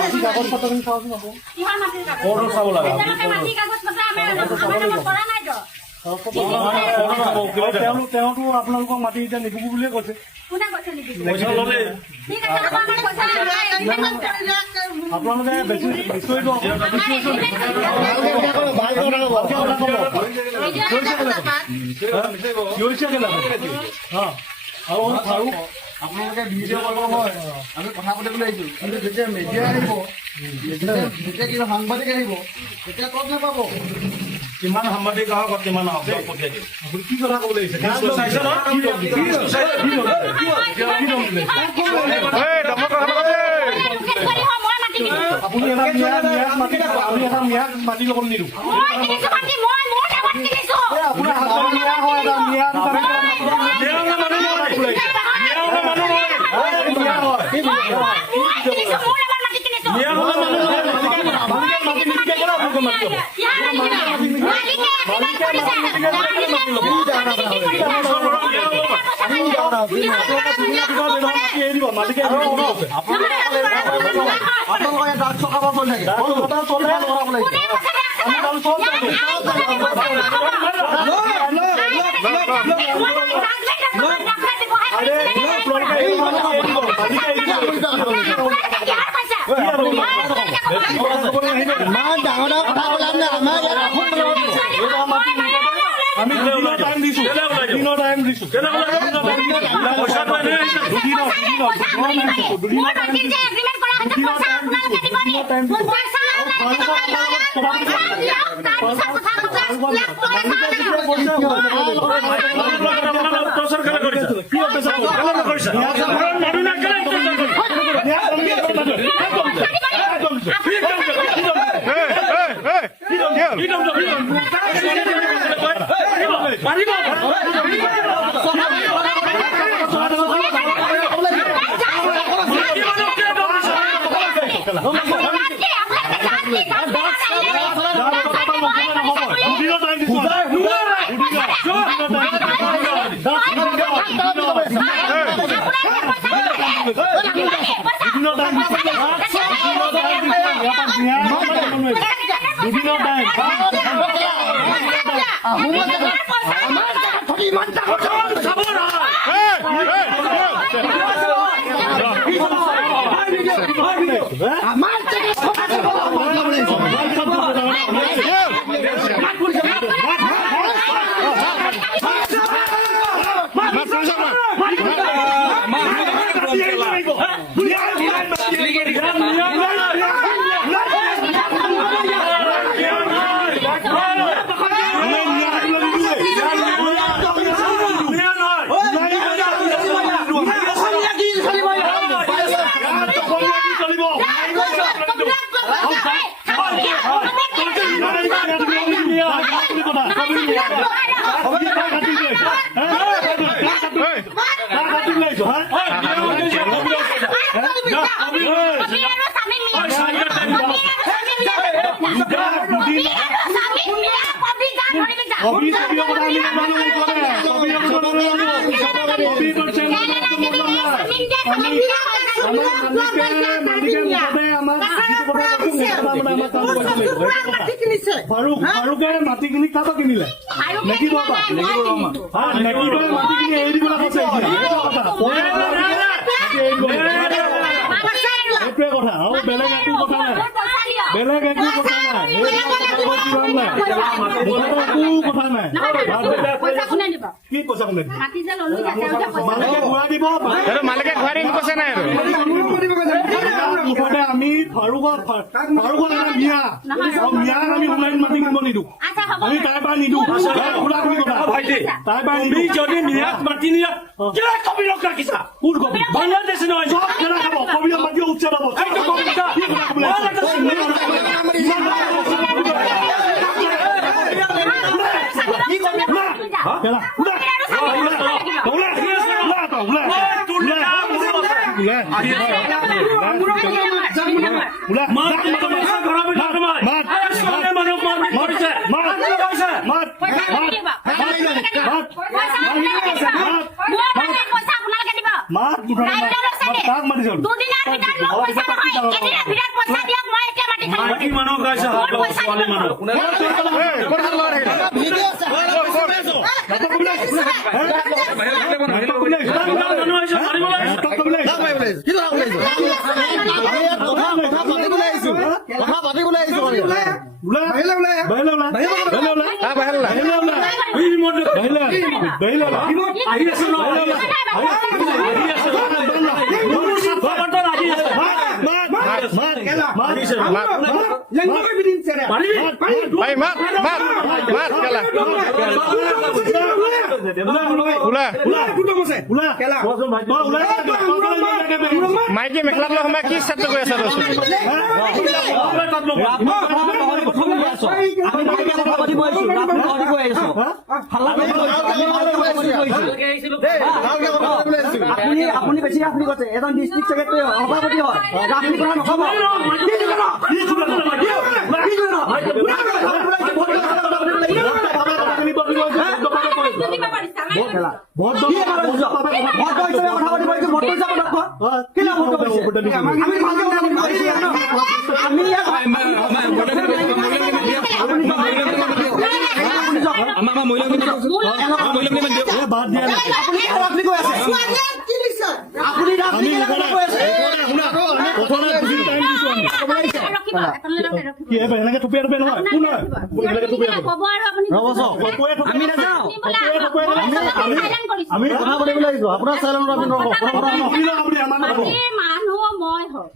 মাটি কাগজ পত্ৰখিনি চাওঁচোন আকৌ কৰ্ডৰ চাব লাগে তেওঁতো আপোনালোকক মাটি এতিয়া নিদিব বুলিয়ে কৈছে আপোনালোকে বেছি বিষয়টো আপোনালোকে ভিডিঅ' কৰিব হয় আমি কথা পাতিবলৈ আহিছোঁ কিন্তু যেতিয়া মিডিয়া আহিব যেতিয়া কিবা সাংবাদিক আহিব তেতিয়া ক'ত নাপাব কিমান সাংবাদিক আহক কিমান আহক পঠিয়াই দিম আপুনি কি কথা ক'বলৈ আপুনি এটা ম্যাদ মাটি ল'ব নিদিওঁ আপোনাৰ হাতৰ ম্যাদ হয় এটা ম্যাদ আমি দুদিনৰ টাইম দিছো ফাৰুকে মাটি কিনি কাপা কিনিলে নেকি বাবা মাটি কিনি এৰি দিবলৈ কৈছে এইটোৱে কথা আৰু বেলেগ একো কথা নাই একো কথা নাই কি পইচা কোনে মালিকে ঘূৰাই দিব নাই মুঠতে আমি ফাৰুকক মিয়া আমি অনলাইন মাটি কিনিব নিদিওঁ আমি তাইৰ পৰা নিদিওঁ তাইৰ পৰা নিদিওঁ যদি মিয়াক মাটি নিয়া কবিৰক ৰাখিছা কোন কবি বাংলাদেশ নহয় খাব কবিৰক মাটি উচ্ছেদ হ'ব মাত মুঠতে কাক মাতিছ দুদিনৰ ভিতৰত মোক পইচা নহয় এদিনৰ ভিতৰত পইচা দিয়ক মই এতিয়া মাটি খাই মাইকী মানুহ গাইছে হাত ছোৱালী মানুহ মাইকী মেখেলাত লৈ সোমাই কি চেষ্টা কৰি আছে আপুনি বেছি আপুনি কৈছে এজন ডিষ্ট্ৰিক্ট ছেক্ৰেটাৰী সভাপতি হয় আপুনি কথা নকব এনেকে থুপিয়াই থুপিয়াই নহয় কোন হয় আমি কথা পাতিবলৈ আহিছো আপোনাৰ চেনেলত মানুহ মই হয়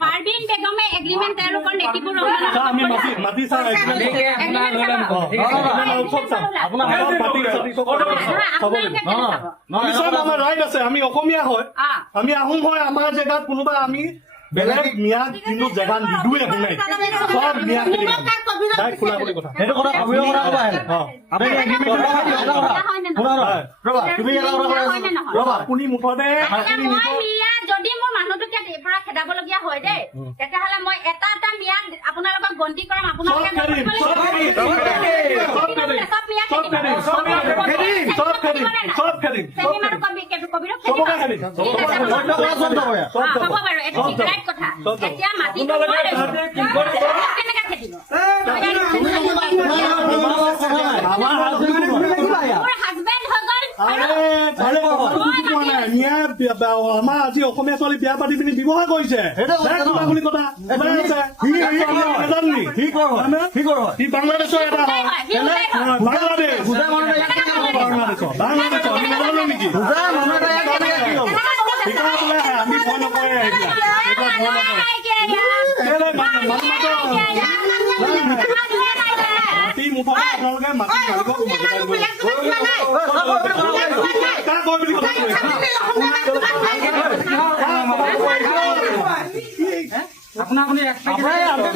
পাৰবিন বেগমে এগ্ৰিমেণ্ট তেওঁলোকৰ নেতিবোৰ আমি মাতি চাওঁ আমাৰ ৰাইট আছে আমি অসমীয়া হয় আমি আহোম হয় আমাৰ জেগাত কোনোবা আমি বেলেগ মিয়াক কিন্তু জেগা নিদোৱে শুনাই সব মিয়া খোলা বুলি কথা সেইটো কথা আপুনি মুঠতে যদি মোৰ মানুহটোক ইয়াৰ পৰা খেদাবলগীয়া হয় দেই তেতিয়াহ'লে মই এটা এটা মিয়াক আপোনালোকক গন্তি কৰাম আপোনালোকে কথা এতিয়া মাটি কেনেকে খেদিব মোৰ হাজবেণ্ড আমাৰ আজি অসমীয়া ছোৱালী বিয়া পাতি পিনি ব্যৱহাৰ কৰিছে বুলি কথা সি বাংলাদেশৰ এটা বাংলাদেশ নেকি আমি ভয় নকৰে মাটি মুঠতে আপোনালোকে মাটি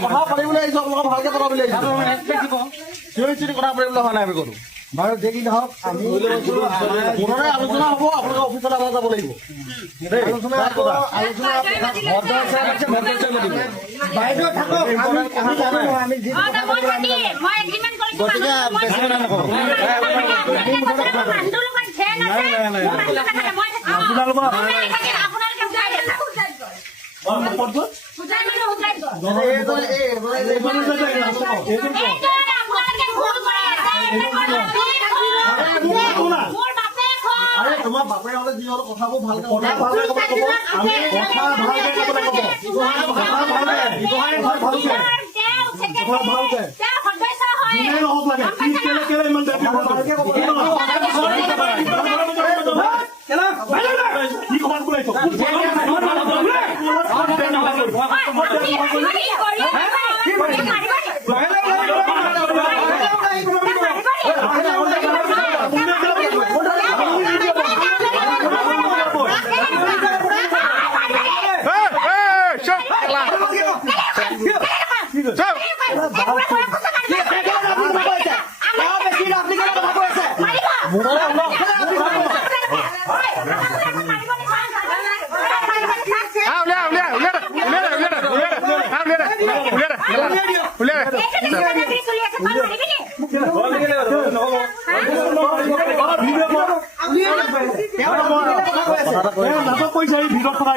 কথা পাতিবলৈ আহিছো আপোনালোকক ভালকে কথা পাতিবলৈ আহিছো চিঞৰি কথা পাতিবলৈ হোৱা নাই আমি কৰো বাৰু যি কি নহওক আমি পুনৰাই আলোচনা হ'ব আপোনালোকে অফিচলৈ যাব লাগিব বাইদেউ থাকক আমি যি তোমাৰ বাপেৰে হ'লে যি হ'লে কথাবোৰ ভালকে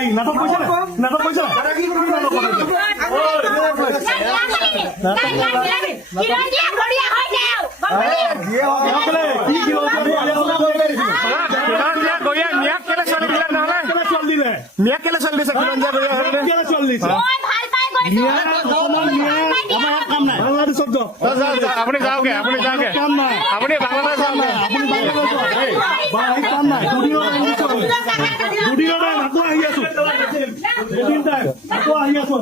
নেকি নাটক কৈছে নাটক কৈছে খিলঞ্জীয়া গৰিয়া মিয়াক কেলে ছোৱালী দিলে নহ'লে মিয়াক কেলে ছোৱালী দিছে খিলঞ্জীয়া গৰিয়া আপুনি যাওঁগে আপুনি যাওঁগে আপুনি বাংলাদেশ যাওঁগে দুদিনৰ আকৌ আহি আছো দুদিন টাইম আকৌ আহি আছো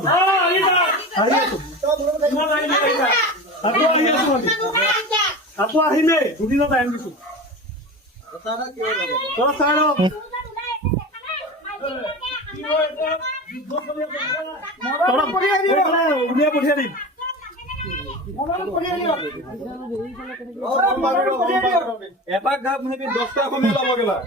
আকৌ আহিমেই দুদিনৰ টাইম দিছো চাই লওক উলিয়াই পঠিয়াই দিম এপাক ঘাপ 10টা কমি ল'ব গেলা